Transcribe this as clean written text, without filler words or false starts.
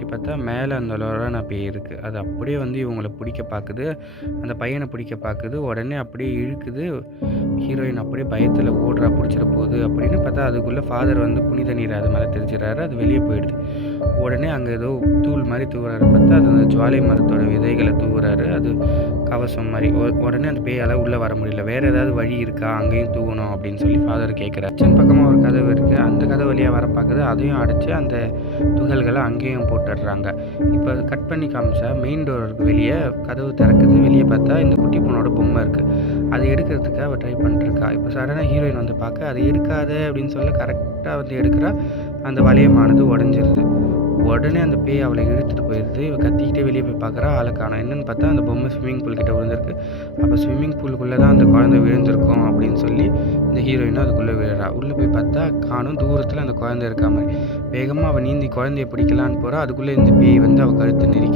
எட்டி பார்த்தா மேலே அந்த லொரானா பேய் இருக்குது. அது அப்படியே வந்து இவங்கள பிடிக்க பார்க்குது. அந்த பையனை பிடிக்க பார்க்குது. உடனே அப்படியே இழுக்குது. ஹீரோயின் அப்படியே பயத்தில் ஓடுறா, பிடிச்சிட போகுது அப்படின்னு பார்த்தா அதுக்குள்ளே ஃபாதர் வந்து புனித நீரை அது மேலே தெளிச்சிடறாரு. அது வெளியே போயிடுது. உடனே அங்கே ஏதோ தூள் மாதிரி தூவுறாரு. பார்த்தா அது அந்த ஜுவாலை மரத்தோட விதைகளை தூவுறாரு. அது கவசம் மாதிரி. உடனே அந்த பேயால் உள்ளே வர முடியல. வேறு ஏதாவது வழி இருக்கா அங்கேயும் தூவணும் அப்படின்னு சொல்லி ஃபாதர் கேட்குறாரு. கிச்சன் பக்கமாக ஒரு கதவு இருக்குது. அந்த கதவு வழியாக வர பார்க்குது. அதையும் அடைச்சி அந்த துகள்களை அங்கேயும் போட்டுடுறாங்க. இப்போ அது கட் பண்ணி காமிச்சா மெயின் டோருக்கு வெளியே கதவு திறக்குது. வெளியே பார்த்தா இந்த குட்டி பொண்ணோட பொம்மை இருக்குது. அதை எடுக்கிறதுக்கு அவள் ட்ரை பண்ணிட்டுருக்கா. இப்போ சடனாக ஹீரோயின் வந்து பார்க்க அதை எடுக்காத அப்படின்னு சொல்ல கரெக்டாக வந்து எடுக்கிறா. அந்த வளையமானது உடஞ்சிருது. உடனே அந்த பேய் அவளை இழுத்துட்டு போயிடுது. இவ கத்திக்கிட்டே வெளியே போய் பார்க்குறா. ஆளை காணோம். என்னன்னு பார்த்தா அந்த பொம்மை ஸ்விம்மிங் பூல் கிட்ட விழுந்திருக்கு. அப்போ ஸ்விம்மிங் பூலுக்குள்ளே தான் அந்த குழந்தை விழுந்திருக்கும் அப்படின்னு சொல்லி இந்த ஹீரோயினும் அதுக்குள்ளே விழுறா. உள்ளே போய் பார்த்தா காணும். தூரத்தில் அந்த குழந்தை இருக்கா மாதிரி. வேகமாக அவள் நீந்தி குழந்தைய பிடிக்கலான்னு போகிறா. அதுக்குள்ளே இந்த பேய் வந்து அவள் கழுத்தை நெருக்கி